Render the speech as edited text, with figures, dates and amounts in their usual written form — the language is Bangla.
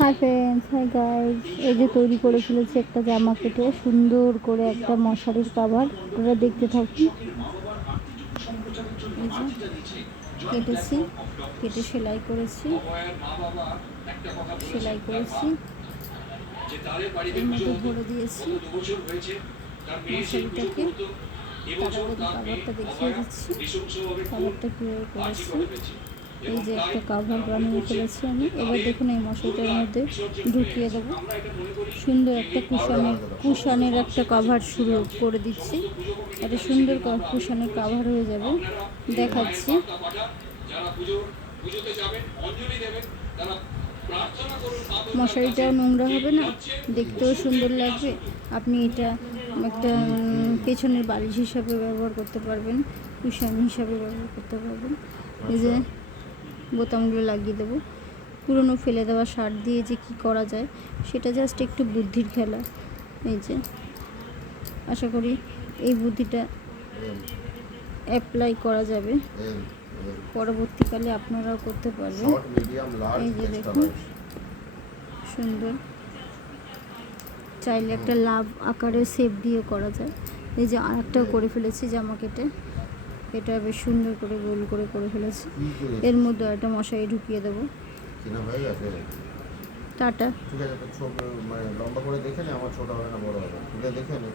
Hi friends, hi guys. এই যে তৈরি করে ফেলেছি একটা জামা কেটে সুন্দর করে একটা মশারির কাভার। আপনারা দেখতে থাকুন। এই যে কেটেছি, কেটে সেলাই করেছি, এর মধ্যে ভরে দিয়েছি মশারিটাকে। তার আগে কাভারটা দেখিয়ে দিচ্ছি কাভারটা কীভাবে করেছি। এই যে একটা কাভার বানিয়ে ফেলেছি আমি। এবার দেখুন এই মশারিটার মধ্যে ঢুকিয়ে দেবো। সুন্দর একটা কুশানের একটা কাভার শুরু করে দিচ্ছি। একটা সুন্দর কুশানের কাভার হয়ে যাবে, দেখাচ্ছি। মশারিটাও নোংরা হবে না, দেখতেও সুন্দর লাগবে। আপনি এটা একটা পেছনের বালিশ হিসাবে ব্যবহার করতে পারবেন, কুশান হিসাবে ব্যবহার করতে পারবেন। এই যে বোতামগুলো লাগিয়ে দেবো। পুরনো ফেলে দেওয়া শার্ট দিয়ে যে কি করা যায় সেটা জাস্ট একটু বুদ্ধির খেলা। এই যে আশা করি এই বুদ্ধিটা অ্যাপ্লাই করা যাবে, পরবর্তীকালে আপনারাও করতে পারবেন। এই যে দেখুন সুন্দর, চাইলে একটা লাভ আকারে শেপ দিয়ে করা যায়। এই যে আরেকটাও করে ফেলেছি জামা কেটে, এটা বেশ সুন্দর করে গোল করে ফেলেছি। এর মধ্যে একটা মশারি ঢুকিয়ে দেবো। টাটা। ঠিক আছে, লম্বা করে দেখে নে, আমার ছোট হবে না বড় হবে, দেখে নে।